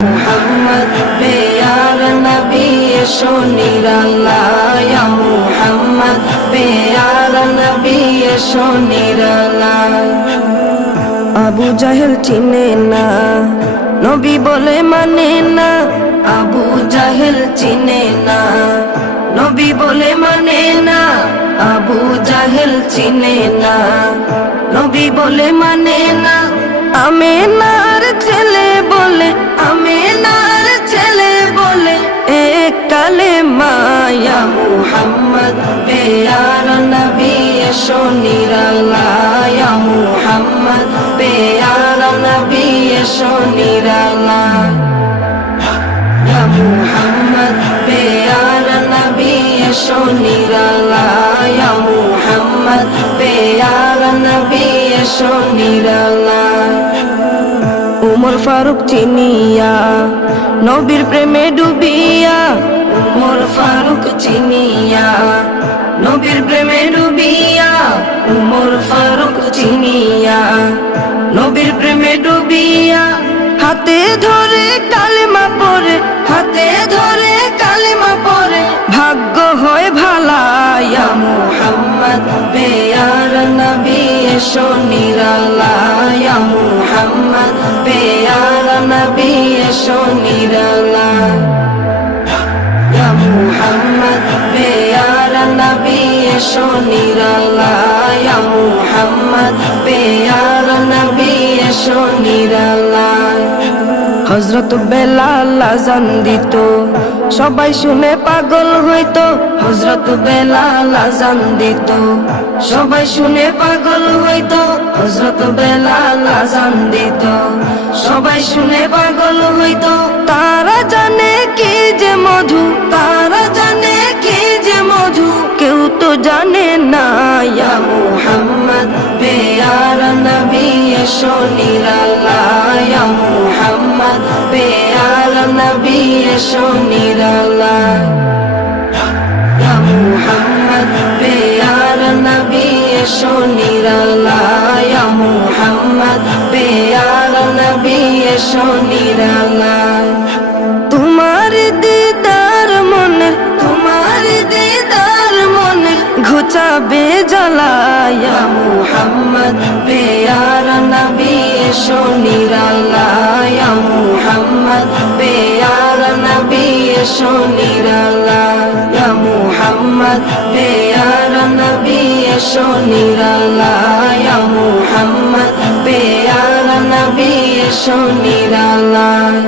Muhammad pair নবী এসো নিরালায়, ইয়া মুহাম্মদ পেয়ার নবী এসো নিরালায়। আবু জাহেল চিনে না, নবী বলে মানে না। আবু জাহেল চিনে না, নবী বলে মানে না। আবু জাহেল চিনে না, নবী বলে মানে না। আমেনার ছেলে বলে, আমেনার ছেলে বলে এক কালেমা, ইয়া মুহাম্মদ পেয়ার নবী এসো নিরালায়, ইয়া মুহাম্মদ পেয়ার নবী এসো নিরালায়। ইয়া মুহাম্মদ পেয়ার নবী এসো নিরালায়, ইয়া মুহাম্মদ পেয়ার নবী এসো নিরালায়। উমর ফারুক চিনিয়া, নবীর প্রেমে ডুবিয়া। উমর ফারুক চিনিয়া, নবীর প্রেমে ডুবিয়া। উমর ফারুক চিনিয়া, নবীর প্রেমে ডুবিয়া। হাতে ধরে কালেমা পড়ে, হাতে ধরে কালেমা পড়ে ভাগ্য হয় ভালা, ইয়া মুহাম্মদ পেয়ার নবী এসো নিরালায়, ইয়া মুহাম্মদ পেয়ার নবী এসো নিরালায়। ইয়া মুহাম্মদ পেয়ার নবী এসো নিরালায়, ইয়া মুহাম্মদ পেয়ার নবী এসো নিরালায়। হযরত বেলাল আযান দিত, সবাই শুনে পাগল হইতো। হযরত বেলাল আযান দিত, সবাই শুনে পাগল হইতো। হযরত বেলাল আযান দিত, সবাই শুনে পাগল হইতো। তারা জানে কি যে মধু, তারা জানে কি যে মধু, কেউ তো জানে না। ইয়া মুহাম্মদ পেয়ার নবী এসো নিরালায়, ইয়া মুহাম্মদ পেয়ার নবী এসো নিরালায়। ইয়া মুহাম্মদ পেয়ার নবী এসো নিরালায়, ইয়া মুহাম্মদ পেয়ার নবী এসো নিরালায়। তোমার দিদার মনে, তোমার দিদার মনে ঘুচাবে জ্বালা, ইয়া মুহাম্মদ পেয়ার নবী এসো নিরালায়, ইয়া মুহাম্মদ পেয়ার নবী এসো নিরালায়। ইয়া মুহাম্মদ পেয়ার নবী এসো নিরালায়, ইয়া মুহাম্মদ পেয়ার নবী এসো নিরালায়।